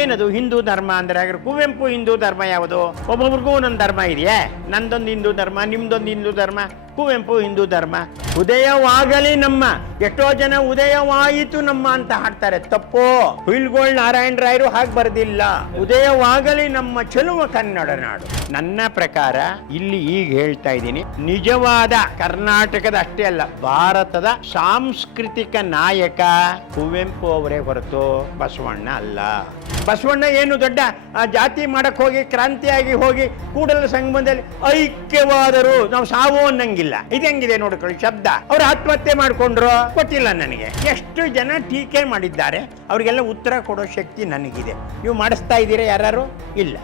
ಏನದು ಹಿಂದೂ ಧರ್ಮ ಅಂದರೆ? ಹಾಗಾದ್ರೆ ಕುವೆಂಪು ಹಿಂದೂ ಧರ್ಮ ಯಾವುದು? ಒಬ್ಬೊಬ್ರಿಗೂ ಒಂದೊಂದು ಧರ್ಮ ಇದೆಯೇ? ನಂದೊಂದು ಹಿಂದೂ ಧರ್ಮ, ನಿಮ್ದೊಂದು ಹಿಂದೂ ಧರ್ಮ, ಕುವೆಂಪು ಹಿಂದೂ ಧರ್ಮ. ಉದಯವಾಗಲಿ ನಮ್ಮ, ಎಷ್ಟೋ ಜನ ಉದಯವಾಯಿತು ನಮ್ಮ ಅಂತ ಹಾಡ್ತಾರೆ, ತಪ್ಪೋ. ಹುಯಿಲ್ಗೋಳ್ ನಾರಾಯಣ ರಾಯರು ಹಾಗೆ ಬರೆದಿಲ್ಲ. ಉದಯವಾಗಲಿ ನಮ್ಮ ಚೆಲುವ ಕನ್ನಡ ನಾಡು. ನನ್ನ ಪ್ರಕಾರ ಇಲ್ಲಿ ಈಗ ಹೇಳ್ತಾ ಇದ್ದೀನಿ, ನಿಜವಾದ ಕರ್ನಾಟಕದ ಅಷ್ಟೇ ಅಲ್ಲ, ಭಾರತದ ಸಾಂಸ್ಕೃತಿಕ ನಾಯಕ ಕುವೆಂಪು ಅವರೇ ಹೊರತು ಬಸವಣ್ಣ ಅಲ್ಲ. ಬಸವಣ್ಣ ಏನು ದೊಡ್ಡ ಜಾತಿ ಮಾಡಕ್ ಹೋಗಿ ಕ್ರಾಂತಿಯಾಗಿ ಹೋಗಿ ಕೂಡಲ ಸಂಗಮದಲ್ಲಿ ಐಕ್ಯವಾದರು, ನಾವು ಸಾವು ಅನ್ನಂಗಿಲ್ಲ. ಇದಂಗಿದೆ ನೋಡ್ಕೊಳ್ಳಿ ಶಬ್ದ. ಅವ್ರು ಆತ್ಮಹತ್ಯೆ ಮಾಡ್ಕೊಂಡ್ರು ಗೊತ್ತಿಲ್ಲ ನನಗೆ. ಎಷ್ಟು ಜನ ಟೀಕೆ ಮಾಡಿದ್ದಾರೆ, ಅವರಿಗೆಲ್ಲ ಉತ್ತರ ಕೊಡೋ ಶಕ್ತಿ ನನಗಿದೆ. ನೀವು ಮಾಡಿಸ್ತಾ ಇದ್ದೀರಾ ಯಾರು? ಇಲ್ಲ.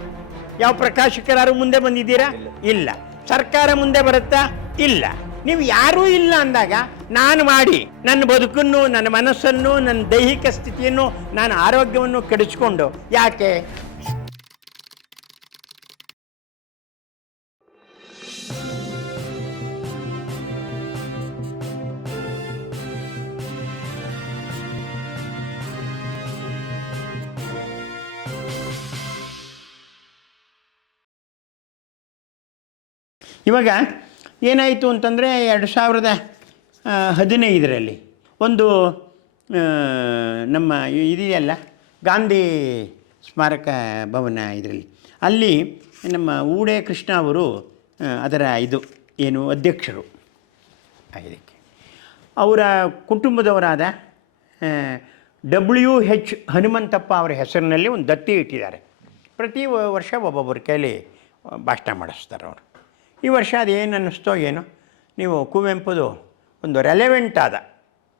ಯಾವ ಪ್ರಕಾಶಕರಾರು ಮುಂದೆ ಬಂದಿದ್ದೀರಾ? ಇಲ್ಲ. ಸರ್ಕಾರ ಮುಂದೆ ಬರುತ್ತಾ? ಇಲ್ಲ. ನೀವು ಯಾರೂ ಇಲ್ಲ ಅಂದಾಗ ನಾನು ಮಾಡಿ ನನ್ನ ಬದುಕನ್ನು, ನನ್ನ ಮನಸ್ಸನ್ನು, ನನ್ನ ದೈಹಿಕ ಸ್ಥಿತಿಯನ್ನು, ನಾನು ಆರೋಗ್ಯವನ್ನು ಕೆಡಿಸ್ಕೊಂಡು ಯಾಕೆ? ಇವಾಗ ಏನಾಯಿತು ಅಂತಂದರೆ 2015ರಲ್ಲಿ ಒಂದು ನಮ್ಮ ಇದೆಯಲ್ಲ ಗಾಂಧಿ ಸ್ಮಾರಕ ಭವನ, ಇದರಲ್ಲಿ ಅಲ್ಲಿ ನಮ್ಮ ಊಡೆ ಕೃಷ್ಣ ಅವರು ಅದರ ಏನು ಅಧ್ಯಕ್ಷರು ಇದಕ್ಕೆ. ಅವರ ಕುಟುಂಬದವರಾದ WH ಹನುಮಂತಪ್ಪ ಅವರ ಹೆಸರಿನಲ್ಲಿ ಒಂದು ದತ್ತಿ ಇಟ್ಟಿದ್ದಾರೆ. ಪ್ರತಿ ವರ್ಷ ಒಬ್ಬೊಬ್ಬರ ಕೈಲಿ ಭಾಷಣ ಮಾಡಿಸ್ತಾರೆ ಅವರು. ಈ ವರ್ಷ ಅದೇನು ಅನ್ನಿಸ್ತೋ ಏನೋ, ನೀವು ಕುವೆಂಪುದು ಒಂದು ರೆಲೆವೆಂಟ್ ಆದ,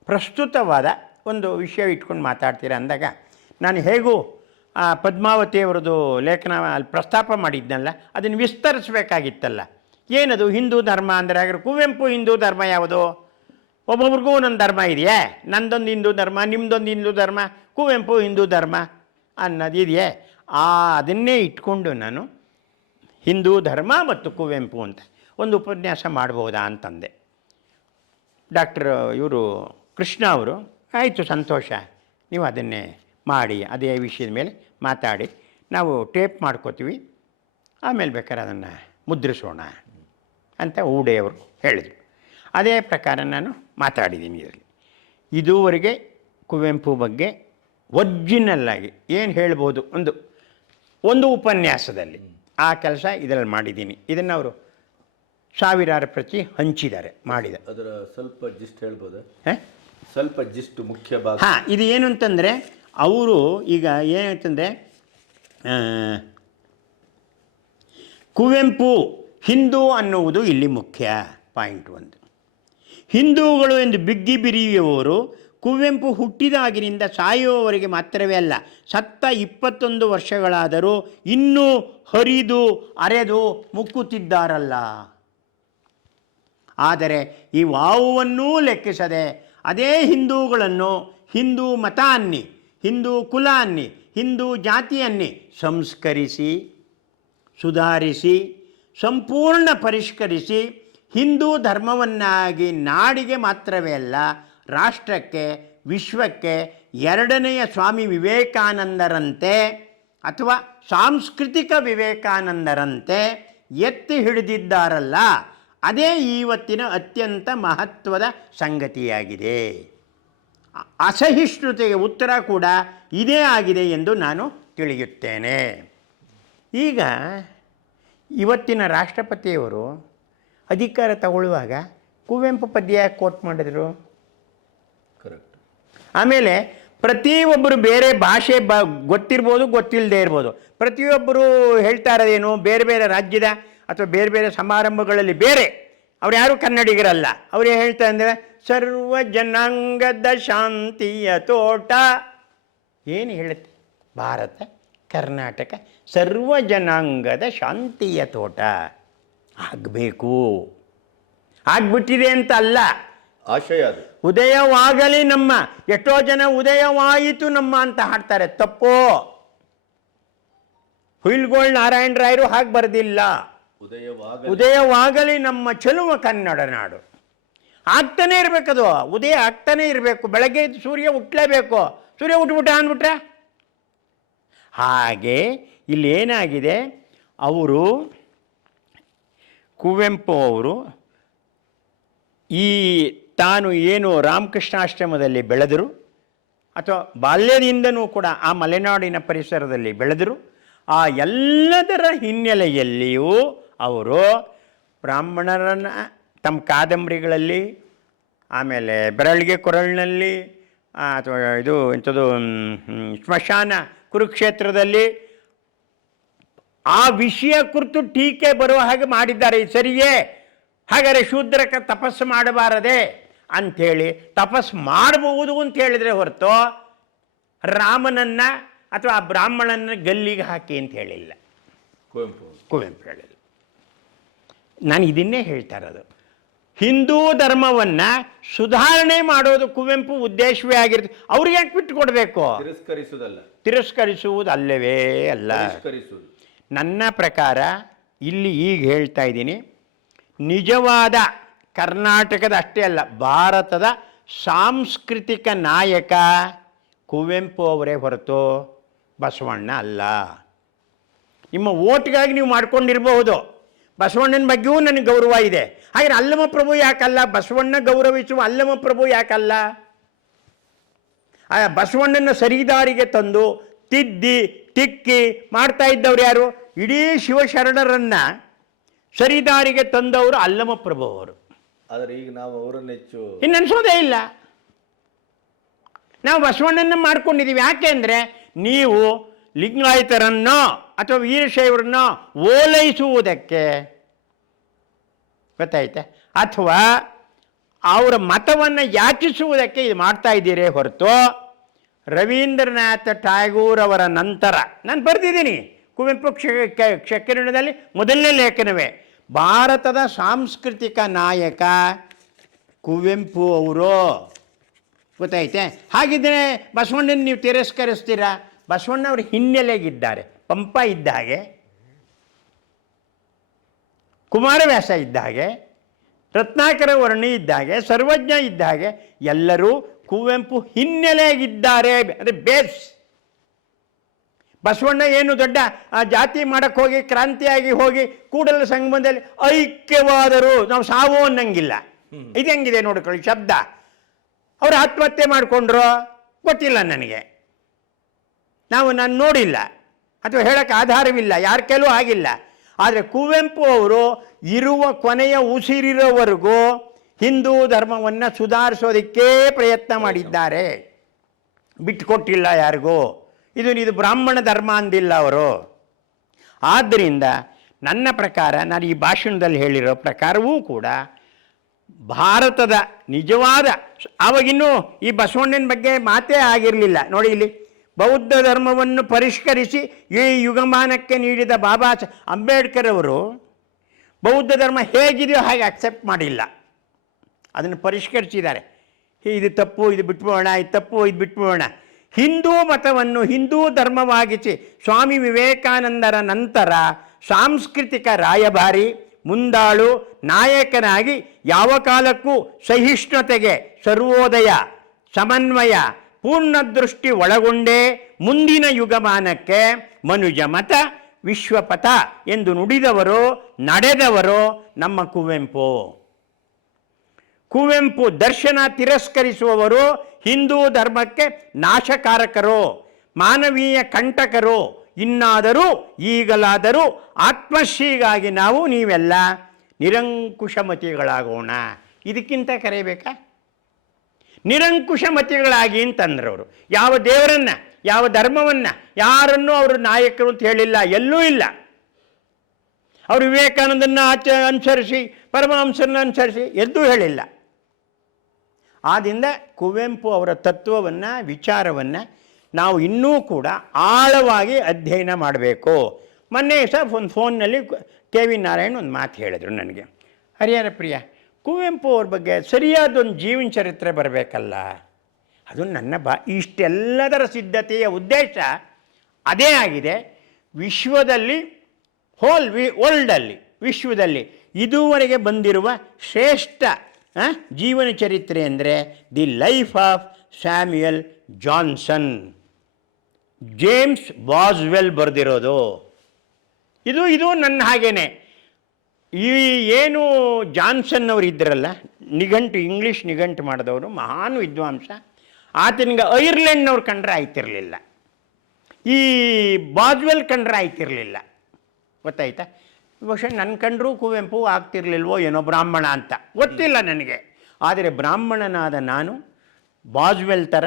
ಪ್ರಸ್ತುತವಾದ ಒಂದು ವಿಷಯ ಇಟ್ಕೊಂಡು ಮಾತಾಡ್ತೀರ ಅಂದಾಗ, ನಾನು ಹೇಗೂ ಪದ್ಮಾವತಿಯವರದು ಲೇಖನ ಅಲ್ಲಿ ಪ್ರಸ್ತಾಪ ಮಾಡಿದ್ನಲ್ಲ, ಅದನ್ನು ವಿಸ್ತರಿಸಬೇಕಾಗಿತ್ತಲ್ಲ. ಏನದು ಹಿಂದೂ ಧರ್ಮ ಅಂದರೆ? ಹಾಗಾದ್ರೆ ಕುವೆಂಪು ಹಿಂದೂ ಧರ್ಮ ಯಾವುದು? ಒಬ್ಬೊಬ್ರಿಗೂ ಒಂದೊಂದು ಧರ್ಮ ಇದೆಯೇ? ನಂದೊಂದು ಹಿಂದೂ ಧರ್ಮ, ನಿಮ್ಮದೊಂದು ಹಿಂದೂ ಧರ್ಮ, ಕುವೆಂಪು ಹಿಂದೂ ಧರ್ಮ ಅನ್ನೋದಿದೆಯೇ? ಅದನ್ನೇ ಇಟ್ಕೊಂಡು ನಾನು ಹಿಂದೂ ಧರ್ಮ ಮತ್ತು ಕುವೆಂಪು ಅಂತ ಒಂದು ಉಪನ್ಯಾಸ ಮಾಡ್ಬೋದಾ ಅಂತಂದೆ. ಇವರು ಕೃಷ್ಣ ಅವರು, ಆಯಿತು ಸಂತೋಷ, ನೀವು ಅದನ್ನೇ ಮಾಡಿ, ಅದೇ ವಿಷಯದ ಮೇಲೆ ಮಾತಾಡಿ, ನಾವು ಟೇಪ್ ಮಾಡ್ಕೋತೀವಿ, ಆಮೇಲೆ ಬೇಕಾದ್ರೆ ಅದನ್ನು ಮುದ್ರಿಸೋಣ ಅಂತ ಊಡೆಯವರು ಹೇಳಿದರು. ಅದೇ ಪ್ರಕಾರ ನಾನು ಮಾತಾಡಿದ್ದೀನಿ. ಇದರಲ್ಲಿ ಇದುವರೆಗೆ ಕುವೆಂಪು ಬಗ್ಗೆ ಒರ್ಜಿನಲ್ಲಾಗಿ ಏನು ಹೇಳ್ಬೋದು ಒಂದು ಉಪನ್ಯಾಸದಲ್ಲಿ ಆ ಕೆಲಸ ಇದರಲ್ಲಿ ಮಾಡಿದ್ದೀನಿ. ಇದನ್ನು ಅವರು ಸಾವಿರಾರು ಪ್ರತಿ ಹಂಚಿದ್ದಾರೆ, ಮಾಡಿದ. ಅದರ ಸ್ವಲ್ಪ ಜಿಸ್ಟ್ ಹೇಳ್ಬೋದಾ? ಸ್ವಲ್ಪ ಜಿಸ್ಟ್ ಮುಖ್ಯ ಭಾಗ. ಇದು ಏನು ಅಂತಂದರೆ, ಅವರು ಈಗ ಏನಂತಂದರೆ, ಕುವೆಂಪು ಹಿಂದೂ ಅನ್ನುವುದು ಇಲ್ಲಿ ಮುಖ್ಯ ಪಾಯಿಂಟ್. ಒಂದು, ಹಿಂದೂಗಳು ಎಂದು ಬಿಗ್ಗಿ ಬಿರಿಯುವವರು ಕುವೆಂಪು ಹುಟ್ಟಿದಾಗಿನಿಂದ ಸಾಯುವವರೆಗೆ ಮಾತ್ರವೇ ಅಲ್ಲ, ಸತ್ತ 21 ವರ್ಷಗಳಾದರೂ ಇನ್ನೂ ಹರಿದು ಅರೆದು ಮುಕ್ಕುತ್ತಿದ್ದಾರಲ್ಲ. ಆದರೆ ಈ ವಾವುವನ್ನೂ ಲೆಕ್ಕಿಸದೆ ಅದೇ ಹಿಂದೂಗಳನ್ನು ಹಿಂದೂ ಮತ ಅನ್ನಿ, ಹಿಂದೂ ಕುಲ ಅನ್ನಿ, ಹಿಂದೂ ಜಾತಿ ಅನ್ನಿ ಸಂಸ್ಕರಿಸಿ, ಸುಧಾರಿಸಿ, ಸಂಪೂರ್ಣ ಪರಿಷ್ಕರಿಸಿ ಹಿಂದೂ ಧರ್ಮವನ್ನಾಗಿ ನಾಡಿಗೆ ಮಾತ್ರವೇ ಅಲ್ಲ, ರಾಷ್ಟ್ರಕ್ಕೆ, ವಿಶ್ವಕ್ಕೆ ಎರಡನೆಯ ಸ್ವಾಮಿ ವಿವೇಕಾನಂದರಂತೆ ಅಥವಾ ಸಾಂಸ್ಕೃತಿಕ ವಿವೇಕಾನಂದರಂತೆ ಎತ್ತಿ ಹಿಡಿದಿದ್ದಾರಲ್ಲ, ಅದೇ ಇವತ್ತಿನ ಅತ್ಯಂತ ಮಹತ್ವದ ಸಂಗತಿಯಾಗಿದೆ. ಅಸಹಿಷ್ಣುತೆಗೆ ಉತ್ತರ ಕೂಡ ಇದೇ ಆಗಿದೆ ಎಂದು ನಾನು ತಿಳಿಯುತ್ತೇನೆ. ಈಗ ಇವತ್ತಿನ ರಾಷ್ಟ್ರಪತಿಯವರು ಅಧಿಕಾರ ತಗೊಳ್ಳುವಾಗ ಕುವೆಂಪು ಪದ್ಯ ಕೋಟ್ ಮಾಡಿದ್ರು. ಕರೆಕ್ಟ್. ಆಮೇಲೆ ಪ್ರತಿಯೊಬ್ಬರು ಬೇರೆ ಭಾಷೆ ಗೊತ್ತಿರ್ಬೋದು, ಗೊತ್ತಿಲ್ಲದೆ ಇರ್ಬೋದು. ಪ್ರತಿಯೊಬ್ಬರು ಹೇಳ್ತಾ ಇರೋದೇನು, ಬೇರೆ ಬೇರೆ ರಾಜ್ಯದ ಅಥವಾ ಬೇರೆ ಬೇರೆ ಸಮಾರಂಭಗಳಲ್ಲಿ ಬೇರೆ, ಅವ್ರು ಯಾರೂ ಕನ್ನಡಿಗರಲ್ಲ. ಅವ್ರು ಏನು ಹೇಳ್ತಾ ಅಂದರೆ, ಸರ್ವ ಜನಾಂಗದ ಶಾಂತಿಯ ತೋಟ. ಏನು ಹೇಳುತ್ತೆ ಭಾರತ, ಕರ್ನಾಟಕ ಸರ್ವ ಜನಾಂಗದ ಶಾಂತಿಯ ತೋಟ ಆಗಬೇಕು. ಆಗ್ಬಿಟ್ಟಿದೆ ಅಂತ ಅಲ್ಲ, ಆಶಯ ಅದು. ಉದಯವಾಗಲಿ ನಮ್ಮ, ಎಷ್ಟೋ ಜನ ಉದಯವಾಯಿತು ನಮ್ಮ ಅಂತ ಹಾಡ್ತಾರೆ, ತಪ್ಪೋ. ಹುಯಿಲ್ಗೋಳ್ ನಾರಾಯಣ ರಾಯರು ಹಾಗೆ ಬರೆದಿಲ್ಲ. ಉದಯವಾಗಲಿ ನಮ್ಮ ಚೆಲುವ ಕನ್ನಡ ನಾಡು. ಆಗ್ತಾನೆ ಇರಬೇಕದು, ಉದಯ ಆಗ್ತಾನೆ ಇರಬೇಕು. ಬೆಳಗ್ಗೆ ಸೂರ್ಯ ಹುಟ್ಟಲೇಬೇಕು. ಸೂರ್ಯ ಹುಟ್ಟುಬಿಟ್ಟ ಅಂದ್ಬಿಟ್ರೆ ಹಾಗೆ ಇಲ್ಲಿ ಏನಾಗಿದೆ, ಅವರು ಕುವೆಂಪು ಅವರು ಈ ತಾನು ಏನು ರಾಮಕೃಷ್ಣಾಶ್ರಮದಲ್ಲಿ ಬೆಳೆದರು ಅಥವಾ ಬಾಲ್ಯದಿಂದನೂ ಕೂಡ ಆ ಮಲೆನಾಡಿನ ಪರಿಸರದಲ್ಲಿ ಬೆಳೆದರು, ಆ ಎಲ್ಲದರ ಹಿನ್ನೆಲೆಯಲ್ಲಿಯೂ ಅವರು ಬ್ರಾಹ್ಮಣರನ್ನು ತಮ್ಮ ಕಾದಂಬರಿಗಳಲ್ಲಿ, ಆಮೇಲೆ ಬೆರಳಿಗೆ ಕೊರಳಿನಲ್ಲಿ, ಅಥವಾ ಇದು ಇಂಥದ್ದು ಸ್ಮಶಾನ ಕುರುಕ್ಷೇತ್ರದಲ್ಲಿ ಆ ವಿಷಯ ಕುರಿತು ಟೀಕೆ ಬರುವ ಹಾಗೆ ಮಾಡಿದ್ದಾರೆ. ಸರಿಯೇ, ಹಾಗಾದರೆ ಶೂದ್ರಕ ತಪಸ್ಸು ಮಾಡಬಾರದೆ ಅಂಥೇಳಿ ತಪಸ್ಸು ಮಾಡಬಹುದು ಅಂತ ಹೇಳಿದರೆ ಹೊರತು ರಾಮನನ್ನು ಅಥವಾ ಆ ಬ್ರಾಹ್ಮಣನ ಗಲ್ಲಿಗೆ ಹಾಕಿ ಅಂತ ಹೇಳಿಲ್ಲ. ಕುವೆಂಪು ಹೇಳಿಲ್ಲ. ನಾನು ಇದನ್ನೇ ಹೇಳ್ತಾ ಇರೋದು. ಹಿಂದೂ ಧರ್ಮವನ್ನು ಸುಧಾರಣೆ ಮಾಡೋದು ಕುವೆಂಪು ಉದ್ದೇಶವೇ ಆಗಿರುತ್ತೆ. ಅವ್ರಿಗೆ ಯಾಕೆ ಬಿಟ್ಟು ಕೊಡಬೇಕು? ತಿರಸ್ಕರಿಸುವುದಲ್ಲವೇ ಅಲ್ಲ. ನನ್ನ ಪ್ರಕಾರ ಇಲ್ಲಿ ಈಗ ಹೇಳ್ತಾ ಇದ್ದೀನಿ, ನಿಜವಾದ ಕರ್ನಾಟಕದ ಅಷ್ಟೇ ಅಲ್ಲ, ಭಾರತದ ಸಾಂಸ್ಕೃತಿಕ ನಾಯಕ ಕುವೆಂಪು ಅವರೇ ಹೊರತು ಬಸವಣ್ಣ ಅಲ್ಲ. ನಿಮ್ಮ ಓಟ್ಗಾಗಿ ನೀವು ಮಾಡ್ಕೊಂಡಿರಬಹುದು, ಬಸವಣ್ಣನ ಬಗ್ಗೆಯೂ ನನಗೆ ಗೌರವ ಇದೆ. ಹಾಗೆ ಅಲ್ಲಮ ಪ್ರಭು ಯಾಕಲ್ಲ? ಬಸವಣ್ಣ ಗೌರವಿಸುವ ಅಲ್ಲಮ ಪ್ರಭು ಯಾಕಲ್ಲ? ಆ ಬಸವಣ್ಣನ ಸರಿದಾರಿಗೆ ತಂದು ತಿದ್ದಿ ತಿಕ್ಕಿ ಮಾಡ್ತಾ ಇದ್ದವ್ರು ಯಾರು? ಇಡೀ ಶಿವಶರಣರನ್ನು ಸರಿದಾರಿಗೆ ತಂದವರು ಅಲ್ಲಮ ಪ್ರಭು ಅವರು. ಆದರೆ ಈಗ ನಾವು ಅವರನ್ನು ಹೆಚ್ಚು ಇನ್ನು ಅನ್ಸೋದೇ ಇಲ್ಲ. ನಾವು ಬಸವಣ್ಣನ ಮಾಡ್ಕೊಂಡಿದ್ದೀವಿ. ಯಾಕೆ ಅಂದರೆ ನೀವು ಲಿಂಗಾಯತರನ್ನೋ ಅಥವಾ ವೀರಶೈವರನ್ನೋ ಓಲೈಸುವುದಕ್ಕೆ, ಗೊತ್ತಾಯ್ತಾ, ಅಥವಾ ಅವರ ಮತವನ್ನು ಯಾಚಿಸುವುದಕ್ಕೆ ಇದು ಮಾಡ್ತಾ ಇದ್ದೀರೇ ಹೊರತು ರವೀಂದ್ರನಾಥ ಟ್ಯಾಗೂರ್ ಅವರ ನಂತರ ನಾನು ಬರೆದಿದ್ದೀನಿ ಕುವೆಂಪು ಕ್ಷಕಿರಣದಲ್ಲಿ ಮೊದಲನೇ ಲೇಖನವೇ, ಭಾರತದ ಸಾಂಸ್ಕೃತಿಕ ನಾಯಕ ಕುವೆಂಪು ಅವರು. ಗೊತ್ತಾಯ್ತೆ? ಹಾಗಿದ್ದರೆ ಬಸವಣ್ಣನ ನೀವು ತಿರಸ್ಕರಿಸ್ತೀರಾ? ಬಸವಣ್ಣ ಅವರು ಹಿನ್ನೆಲೆಗಿದ್ದಾರೆ. ಪಂಪ ಇದ್ದ ಹಾಗೆ, ಕುಮಾರವ್ಯಾಸ ಇದ್ದ ಹಾಗೆ, ರತ್ನಾಕರ ವರ್ಣಿ ಇದ್ದ ಹಾಗೆ, ಸರ್ವಜ್ಞ ಇದ್ದ ಹಾಗೆ ಎಲ್ಲರೂ ಕುವೆಂಪು ಹಿನ್ನೆಲೆಗಿದ್ದಾರೆ. ಅಂದರೆ ಬೇಸ್. ಬಸವಣ್ಣ ಏನು ದೊಡ್ಡ ಜಾತಿ ಮಾಡಕ್ಕೆ ಹೋಗಿ ಕ್ರಾಂತಿಯಾಗಿ ಹೋಗಿ ಕೂಡಲ ಸಂಗಮದಲ್ಲಿ ಐಕ್ಯವಾದರು, ನಾವು ಸಾವು ಅನ್ನಂಗಿಲ್ಲ. ಇದು ಹೆಂಗಿದೆ ನೋಡ್ಕೊಳ್ಳಿ ಶಬ್ದ. ಅವರು ಆತ್ಮಹತ್ಯೆ ಮಾಡಿಕೊಂಡ್ರು ಗೊತ್ತಿಲ್ಲ ನನಗೆ, ನಾನು ನೋಡಿಲ್ಲ ಅಥವಾ ಹೇಳೋಕ್ಕೆ ಆಧಾರವಿಲ್ಲ, ಯಾರ ಕೆಲವು ಆಗಿಲ್ಲ. ಆದರೆ ಕುವೆಂಪು ಅವರು ಇರುವ ಕೊನೆಯ ಉಸಿರಿರೋವರೆಗೂ ಹಿಂದೂ ಧರ್ಮವನ್ನು ಸುಧಾರಿಸೋದಕ್ಕೆ ಪ್ರಯತ್ನ ಮಾಡಿದ್ದಾರೆ, ಬಿಟ್ಟುಕೊಟ್ಟಿಲ್ಲ ಯಾರಿಗೂ. ಇದು ಬ್ರಾಹ್ಮಣ ಧರ್ಮ ಅಂದಿಲ್ಲ ಅವರು. ಆದ್ದರಿಂದ ನನ್ನ ಪ್ರಕಾರ, ನಾನು ಈ ಭಾಷಣದಲ್ಲಿ ಹೇಳಿರೋ ಪ್ರಕಾರವೂ ಕೂಡ ಭಾರತದ ನಿಜವಾದ, ಆವಾಗಿನ್ನೂ ಈ ಬಸವಣ್ಣನ ಬಗ್ಗೆ ಮಾತೇ ಆಗಿರಲಿಲ್ಲ. ನೋಡಿ ಇಲ್ಲಿ, ಬೌದ್ಧ ಧರ್ಮವನ್ನು ಪರಿಷ್ಕರಿಸಿ ಈ ಯುಗಮಾನಕ್ಕೆ ನೀಡಿದ ಬಾಬಾ ಅಂಬೇಡ್ಕರ್ ಅವರು ಬೌದ್ಧ ಧರ್ಮ ಹೇಗಿದೆಯೋ ಹಾಗೆ ಅಕ್ಸೆಪ್ಟ್ ಮಾಡಿಲ್ಲ, ಅದನ್ನು ಪರಿಷ್ಕರಿಸಿದ್ದಾರೆ. ಇದು ತಪ್ಪು, ಇದು ಬಿಟ್ಬಿಡೋಣ, ಇದು ತಪ್ಪು, ಇದು ಬಿಟ್ಬಿಡೋಣ. ಹಿಂದೂ ಮತವನ್ನು ಹಿಂದೂ ಧರ್ಮವಾಗಿಸಿ ಸ್ವಾಮಿ ವಿವೇಕಾನಂದರ ನಂತರ ಸಾಂಸ್ಕೃತಿಕ ರಾಯಭಾರಿ, ಮುಂದಾಳು, ನಾಯಕನಾಗಿ ಯಾವ ಕಾಲಕ್ಕೂ ಸಹಿಷ್ಣುತೆಗೆ, ಸರ್ವೋದಯ, ಸಮನ್ವಯ, ಪೂರ್ಣ ದೃಷ್ಟಿ ಒಳಗೊಂಡೇ ಮುಂದಿನ ಯುಗಮಾನಕ್ಕೆ ಮನುಜ ಮತ ವಿಶ್ವಪಥ ಎಂದು ನುಡಿದವರು, ನಡೆದವರು ನಮ್ಮ ಕುವೆಂಪು. ಕುವೆಂಪು ದರ್ಶನ ತಿರಸ್ಕರಿಸುವವರು ಹಿಂದೂ ಧರ್ಮಕ್ಕೆ ನಾಶಕಾರಕರು, ಮಾನವೀಯ ಕಂಟಕರು. ಇನ್ನಾದರೂ ಈಗಲಾದರೂ ಆತ್ಮಶ್ರೀಗಾಗಿ ನಾವು ನೀವೆಲ್ಲ ನಿರಂಕುಶಮತಿಗಳಾಗೋಣ. ಇದಕ್ಕಿಂತ ಕರೆಯಬೇಕಾ? ನಿರಂಕುಶಮತಿಗಳಾಗಿ ಅಂತಂದ್ರವರು. ಯಾವ ದೇವರನ್ನು, ಯಾವ ಧರ್ಮವನ್ನು, ಯಾರನ್ನೂ ಅವರು ನಾಯಕರು ಅಂತ ಹೇಳಿಲ್ಲ, ಎಲ್ಲೂ ಇಲ್ಲ. ಅವರು ವಿವೇಕಾನಂದನ್ನು ಅನುಸರಿಸಿ, ಪರಮಹಂಸರನ್ನು ಅನುಸರಿಸಿ ಎದ್ದೂ ಹೇಳಿಲ್ಲ. ಆದ್ದರಿಂದ ಕುವೆಂಪು ಅವರ ತತ್ವವನ್ನು, ವಿಚಾರವನ್ನು ನಾವು ಇನ್ನೂ ಕೂಡ ಆಳವಾಗಿ ಅಧ್ಯಯನ ಮಾಡಬೇಕು. ಮೊನ್ನೆ ಸಹ ಒಂದು ಫೋನ್ನಲ್ಲಿ ಕೆ ವಿ ನಾರಾಯಣ್ ಒಂದು ಮಾತು ಹೇಳಿದರು ನನಗೆ, ಹರಿಹರ ಪ್ರಿಯ, ಕುವೆಂಪು ಅವ್ರ ಬಗ್ಗೆ ಸರಿಯಾದೊಂದು ಜೀವನ ಚರಿತ್ರೆ ಬರಬೇಕಲ್ಲ. ಅದು ನನ್ನ ಇಷ್ಟೆಲ್ಲದರ ಸಿದ್ಧತೆಯ ಉದ್ದೇಶ ಅದೇ ಆಗಿದೆ. ವಿಶ್ವದಲ್ಲಿ ವರ್ಲ್ಡಲ್ಲಿ, ವಿಶ್ವದಲ್ಲಿ ಇದುವರೆಗೆ ಬಂದಿರುವ ಶ್ರೇಷ್ಠ ಜೀವನ ಚರಿತ್ರೆ ಅಂದರೆ the life of Samuel Johnson. James Boswell ಬರೆದಿರೋದು. ಇದು ನನ್ನ ಹಾಗೇನೆ. ಈ ಏನು ಜಾನ್ಸನ್ ಅವರು ಇದ್ರಲ್ಲ, ನಿಘಂಟು, ಇಂಗ್ಲೀಷ್ ನಿಘಂಟು ಮಾಡಿದವರು, ಮಹಾನ್ ವಿದ್ವಾಂಸ. ಆತನಿಗೆ ಐರ್ಲೆಂಡ್ನವ್ರು ಕಂಡ್ರೆ ಆಯ್ತಿರಲಿಲ್ಲ, ಈ ಬಾಸ್ವೆಲ್ ಕಂಡ್ರೆ ಆಯ್ತಿರಲಿಲ್ಲ. ಗೊತ್ತಾಯ್ತಾ? ಬಹುಶಃ ನನ್ನ ಕಂಡ್ರೂ ಕುವೆಂಪು ಆಗ್ತಿರ್ಲಿಲ್ವೋ ಏನೋ, ಬ್ರಾಹ್ಮಣ ಅಂತ ಗೊತ್ತಿಲ್ಲ ನನಗೆ. ಆದರೆ ಬ್ರಾಹ್ಮಣನಾದ ನಾನು ಬಾಸ್ವೆಲ್ ಥರ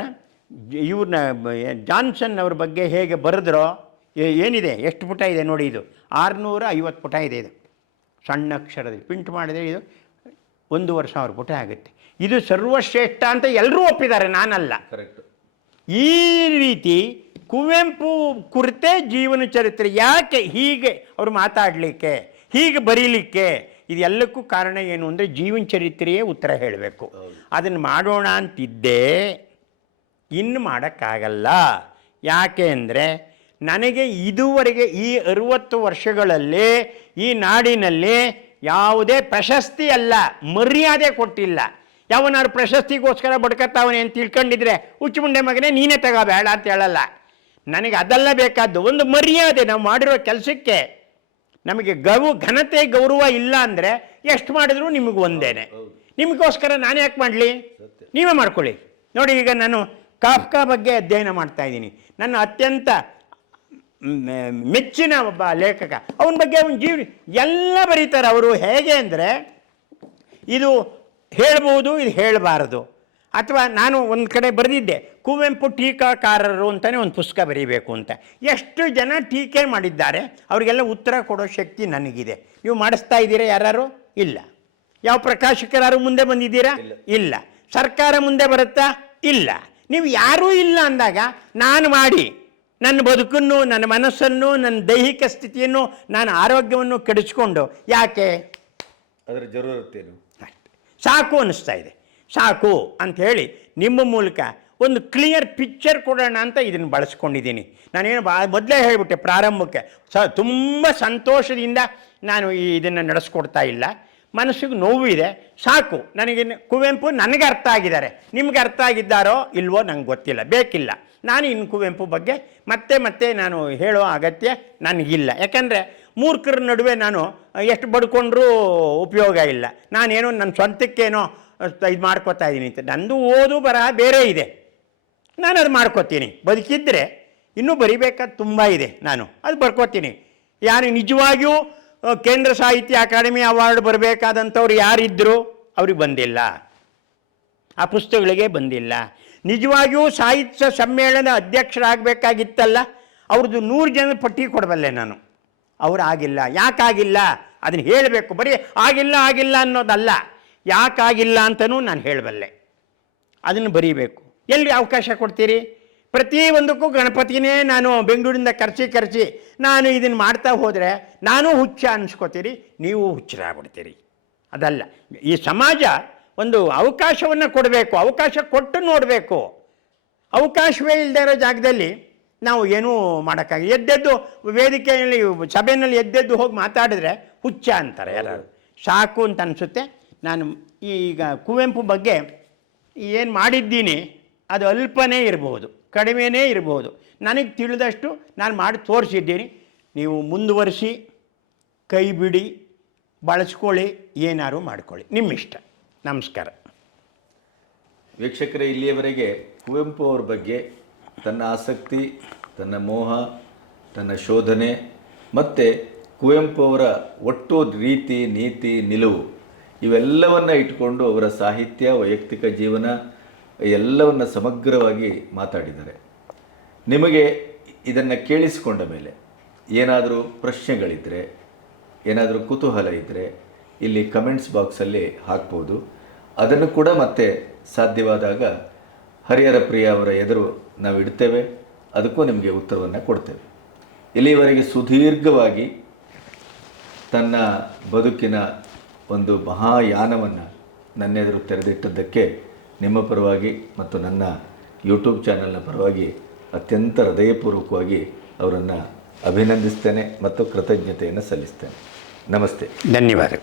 ಇವ್ರನ್ನ ಜಾನ್ಸನ್ ಅವ್ರ ಬಗ್ಗೆ ಹೇಗೆ ಬರೆದ್ರೋ, ಏನಿದೆ, ಎಷ್ಟು ಪುಟ ಇದೆ ನೋಡಿ, ಇದು 650 ಪುಟ ಇದೆ. ಇದು ಸಣ್ಣ ಅಕ್ಷರದಲ್ಲಿ ಪ್ರಿಂಟ್ ಮಾಡಿದರೆ ಇದು 1,000,000 ಪುಟ ಆಗುತ್ತೆ. ಇದು ಸರ್ವಶ್ರೇಷ್ಠ ಅಂತ ಎಲ್ಲರೂ ಒಪ್ಪಿದ್ದಾರೆ, ನಾನಲ್ಲ. ಕರೆಕ್ಟ್. ಈ ರೀತಿ ಕುವೆಂಪು ಕುರಿತೇ ಜೀವನ ಚರಿತ್ರೆ. ಯಾಕೆ ಹೀಗೆ ಅವರು ಮಾತಾಡಲಿಕ್ಕೆ, ಹೀಗೆ ಬರೀಲಿಕ್ಕೆ, ಇದೆಲ್ಲಕ್ಕೂ ಕಾರಣ ಏನು ಅಂದರೆ ಜೀವನ ಚರಿತ್ರೆಯೇ ಉತ್ತರ ಹೇಳಬೇಕು. ಅದನ್ನು ಮಾಡೋಣ ಅಂತಿದ್ದೆ, ಇನ್ನು ಮಾಡೋಕ್ಕಾಗಲ್ಲ. ಯಾಕೆ ಅಂದರೆ ನನಗೆ ಇದುವರೆಗೆ ಈ 60 ವರ್ಷಗಳಲ್ಲಿ ಈ ನಾಡಿನಲ್ಲಿ ಯಾವುದೇ ಪ್ರಶಸ್ತಿ ಅಲ್ಲ, ಮರ್ಯಾದೆ ಕೊಟ್ಟಿಲ್ಲ. ಯಾವನಾರು ಪ್ರಶಸ್ತಿಗೋಸ್ಕರ ಬಡ್ಕತ್ತಾವನೆ ಅಂತ ತಿಳ್ಕೊಂಡಿದ್ರೆ ಹುಚ್ಚುಮುಂಡೆ ಮಗನೇ ನೀನೇ ತಗೋಬೇಡ ಅಂತ ಹೇಳಲ್ಲ. ನನಗೆ ಅದೆಲ್ಲ ಬೇಕಾದ್ದು, ಒಂದು ಮರ್ಯಾದೆ. ನಾವು ಮಾಡಿರೋ ಕೆಲಸಕ್ಕೆ ನಮಗೆ ಘನತೆ ಗೌರವ ಇಲ್ಲ ಅಂದರೆ ಎಷ್ಟು ಮಾಡಿದ್ರು ನಿಮಗೆ ಒಂದೇನೆ. ನಿಮಗೋಸ್ಕರ ನಾನು ಯಾಕೆ ಮಾಡಲಿ, ನೀವೇ ಮಾಡ್ಕೊಳ್ಳಿ. ನೋಡಿ, ಈಗ ನಾನು ಕಾಫ್ಕಾ ಬಗ್ಗೆ ಅಧ್ಯಯನ ಮಾಡ್ತಾ ಇದ್ದೀನಿ. ನನ್ನ ಅತ್ಯಂತ ಮೆಚ್ಚಿನ ಒಬ್ಬ ಲೇಖಕ. ಅವನ ಬಗ್ಗೆ ಅವನ ಜೀವನ ಎಲ್ಲ ಬರೀತಾರೆ ಅವರು. ಹೇಗೆ ಅಂದರೆ ಇದು ಹೇಳ್ಬೋದು, ಇದು ಹೇಳಬಾರದು. ಅಥವಾ ನಾನು ಒಂದು ಕಡೆ ಬರೆದಿದ್ದೆ, ಕುವೆಂಪು ಟೀಕಾಕಾರರು ಅಂತಲೇ ಒಂದು ಪುಸ್ತಕ ಬರೀಬೇಕು ಅಂತ. ಎಷ್ಟು ಜನ ಟೀಕೆ ಮಾಡಿದ್ದಾರೆ, ಅವರಿಗೆಲ್ಲ ಉತ್ತರ ಕೊಡೋ ಶಕ್ತಿ ನನಗಿದೆ. ನೀವು ಮಾಡಿಸ್ತಾ ಇದ್ದೀರಾ ಯಾರು? ಇಲ್ಲ. ಯಾವ ಪ್ರಕಾಶಕರಾರು ಮುಂದೆ ಬಂದಿದ್ದೀರಾ? ಇಲ್ಲ. ಸರ್ಕಾರ ಮುಂದೆ ಬರುತ್ತಾ? ಇಲ್ಲ. ನೀವು ಯಾರೂ ಇಲ್ಲ ಅಂದಾಗ ನಾನು ಮಾಡಿ ನನ್ನ ಬದುಕನ್ನು, ನನ್ನ ಮನಸ್ಸನ್ನು, ನನ್ನ ದೈಹಿಕ ಸ್ಥಿತಿಯನ್ನು, ನನ್ನ ಆರೋಗ್ಯವನ್ನು ಕೆಡಿಸ್ಕೊಂಡು ಯಾಕೆ? ಅದರ ಜರೂರತ್ತೇನು? ಸಾಕು ಅನ್ನಿಸ್ತಾ ಇದೆ. ಸಾಕು ಅಂಥೇಳಿ ನಿಮ್ಮ ಮೂಲಕ ಒಂದು ಕ್ಲಿಯರ್ ಪಿಕ್ಚರ್ ಕೊಡೋಣ ಅಂತ ಇದನ್ನು ಬಳಸ್ಕೊಂಡಿದ್ದೀನಿ. ನಾನೇನು ಮೊದಲೇ ಹೇಳಿಬಿಟ್ಟೆ ಪ್ರಾರಂಭಕ್ಕೆ, ತುಂಬ ಸಂತೋಷದಿಂದ ನಾನು ಇದನ್ನು ನಡೆಸ್ಕೊಡ್ತಾ ಇಲ್ಲ. ಮನಸ್ಸಿಗೆ ನೋವು ಇದೆ. ಸಾಕು, ನನಗೆ ಕುವೆಂಪು ನನಗೆ ಅರ್ಥ ಆಗಿದ್ದಾರೆ. ನಿಮ್ಗೆ ಅರ್ಥ ಆಗಿದ್ದಾರೋ ಇಲ್ವೋ ನಂಗೆ ಗೊತ್ತಿಲ್ಲ, ಬೇಕಿಲ್ಲ. ನಾನು ಇನ್ನು ಕುವೆಂಪು ಬಗ್ಗೆ ಮತ್ತೆ ನಾನು ಹೇಳೋ ಅಗತ್ಯ ನನಗಿಲ್ಲ. ಯಾಕಂದರೆ ಮೂರ್ಖರ ನಡುವೆ ನಾನು ಎಷ್ಟು ಬಡ್ಕೊಂಡ್ರೂ ಉಪಯೋಗ ಇಲ್ಲ. ನಾನೇನೋ ನನ್ನ ಸ್ವಂತಕ್ಕೇನೋ ಇದು ಮಾಡ್ಕೋತಾ ಇದ್ದೀನಿ ಅಂತ. ನಂದು ಓದು ಬರಹ ಬೇರೆ ಇದೆ, ನಾನು ಅದು ಮಾಡ್ಕೋತೀನಿ. ಬದುಕಿದ್ದರೆ ಇನ್ನೂ ಬರಿಬೇಕಾದ ತುಂಬ ಇದೆ, ನಾನು ಅದು ಬರ್ಕೋತೀನಿ. ಯಾರು ನಿಜವಾಗಿಯೂ ಕೇಂದ್ರ ಸಾಹಿತ್ಯ ಅಕಾಡೆಮಿ ಅವಾರ್ಡ್ ಬರಬೇಕಾದಂಥವ್ರು ಯಾರಿದ್ದರು, ಅವ್ರಿಗೆ ಬಂದಿಲ್ಲ, ಆ ಪುಸ್ತಕಗಳಿಗೆ ಬಂದಿಲ್ಲ. ನಿಜವಾಗಿಯೂ ಸಾಹಿತ್ಯ ಸಮ್ಮೇಳನದ ಅಧ್ಯಕ್ಷರಾಗಬೇಕಾಗಿತ್ತಲ್ಲ, ಅವ್ರದ್ದು 100 ಜನದ ಪಟ್ಟಿ ಕೊಡಬಲ್ಲೆ ನಾನು. ಅವ್ರು ಆಗಿಲ್ಲ. ಯಾಕಾಗಿಲ್ಲ ಅದನ್ನು ಹೇಳಬೇಕು. ಬರೀ ಆಗಿಲ್ಲ ಅನ್ನೋದಲ್ಲ, ಯಾಕಾಗಿಲ್ಲ ಅಂತಲೂ ನಾನು ಹೇಳಬಲ್ಲೆ. ಅದನ್ನು ಬರೀಬೇಕು. ಎಲ್ಲಿ ಅವಕಾಶ ಕೊಡ್ತೀರಿ? ಪ್ರತಿಯೊಂದಕ್ಕೂ ಗಣಪತಿನೇ ನಾನು ಬೆಂಗಳೂರಿಂದ ಕರೆಸಿ ನಾನು ಇದನ್ನು ಮಾಡ್ತಾ ಹೋದರೆ ನಾನು ಹುಚ್ಚ ಅನ್ಸ್ಕೋತೀರಿ, ನೀವು ಹುಚ್ಚರಾಗ್ಬಿಡ್ತೀರಿ. ಅದಲ್ಲ, ಈ ಸಮಾಜ ಒಂದು ಅವಕಾಶವನ್ನು ಕೊಡಬೇಕು, ಅವಕಾಶ ಕೊಟ್ಟು ನೋಡಬೇಕು. ಅವಕಾಶವೇ ಇಲ್ಲದೆ ಇರೋ ಜಾಗದಲ್ಲಿ ನಾವು ಏನೂ ಮಾಡೋಕ್ಕಾಗಿ ಎದ್ದೆದ್ದು ವೇದಿಕೆಯಲ್ಲಿ ಸಭೆಯಲ್ಲಿ ಎದ್ದೆದ್ದು ಹೋಗಿ ಮಾತಾಡಿದ್ರೆ ಹುಚ್ಚ ಅಂತಾರೆ ಯಾರು. ಸಾಕು ಅಂತ ಅನಿಸುತ್ತೆ. ನಾನು ಈಗ ಕುವೆಂಪು ಬಗ್ಗೆ ಏನು ಮಾಡಿದ್ದೀನಿ ಅದು ಅಲ್ಪನೇ ಇರ್ಬೋದು, ಕಡಿಮೆನೇ ಇರ್ಬೋದು. ನನಗೆ ತಿಳಿದಷ್ಟು ನಾನು ಮಾಡಿ ತೋರಿಸಿದ್ದೀನಿ. ನೀವು ಮುಂದುವರಿಸಿ, ಕೈ ಬಿಡಿ, ಬಳಸ್ಕೊಳ್ಳಿ, ಏನಾರು ಮಾಡ್ಕೊಳ್ಳಿ, ನಿಮ್ಮಿಷ್ಟ. ನಮಸ್ಕಾರ. ವೀಕ್ಷಕರೇ, ಇಲ್ಲಿಯವರೆಗೆ ಕುವೆಂಪು ಅವ್ರ ಬಗ್ಗೆ ತನ್ನ ಆಸಕ್ತಿ, ತನ್ನ ಮೋಹ, ತನ್ನ ಶೋಧನೆ ಮತ್ತು ಕುವೆಂಪು ಅವರ ಒಟ್ಟು ರೀತಿ, ನೀತಿ, ನಿಲುವು ಇವೆಲ್ಲವನ್ನು ಇಟ್ಕೊಂಡು ಅವರ ಸಾಹಿತ್ಯ, ವೈಯಕ್ತಿಕ ಜೀವನ ಎಲ್ಲವನ್ನು ಸಮಗ್ರವಾಗಿ ಮಾತಾಡಿದ್ದಾರೆ. ನಿಮಗೆ ಇದನ್ನು ಕೇಳಿಸಿಕೊಂಡ ಮೇಲೆ ಏನಾದರೂ ಪ್ರಶ್ನೆಗಳಿದ್ದರೆ, ಏನಾದರೂ ಕುತೂಹಲ ಇದ್ದರೆ ಇಲ್ಲಿ ಕಮೆಂಟ್ಸ್ ಬಾಕ್ಸಲ್ಲಿ ಹಾಕ್ಬೋದು. ಅದನ್ನು ಕೂಡ ಮತ್ತೆ ಸಾಧ್ಯವಾದಾಗ ಹರಿಹರ ಪ್ರಿಯ ಅವರ ಎದುರು ನಾವು ಇಡ್ತೇವೆ, ಅದಕ್ಕೂ ನಿಮಗೆ ಉತ್ತರವನ್ನು ಕೊಡ್ತೇವೆ. ಇಲ್ಲಿಯವರೆಗೆ ಸುದೀರ್ಘವಾಗಿ ತನ್ನ ಬದುಕಿನ ಒಂದು ಮಹಾಯಾನವನ್ನು ನನ್ನೆದುರು ತೆರೆದಿಟ್ಟದ್ದಕ್ಕೆ ನಿಮ್ಮ ಪರವಾಗಿ ಮತ್ತು ನನ್ನ ಯೂಟ್ಯೂಬ್ ಚಾನಲ್ನ ಪರವಾಗಿ ಅತ್ಯಂತ ಹೃದಯಪೂರ್ವಕವಾಗಿ ಅವರನ್ನು ಅಭಿನಂದಿಸ್ತೇನೆ ಮತ್ತು ಕೃತಜ್ಞತೆಯನ್ನು ಸಲ್ಲಿಸ್ತೇನೆ. ನಮಸ್ತೆ. ಧನ್ಯವಾದ.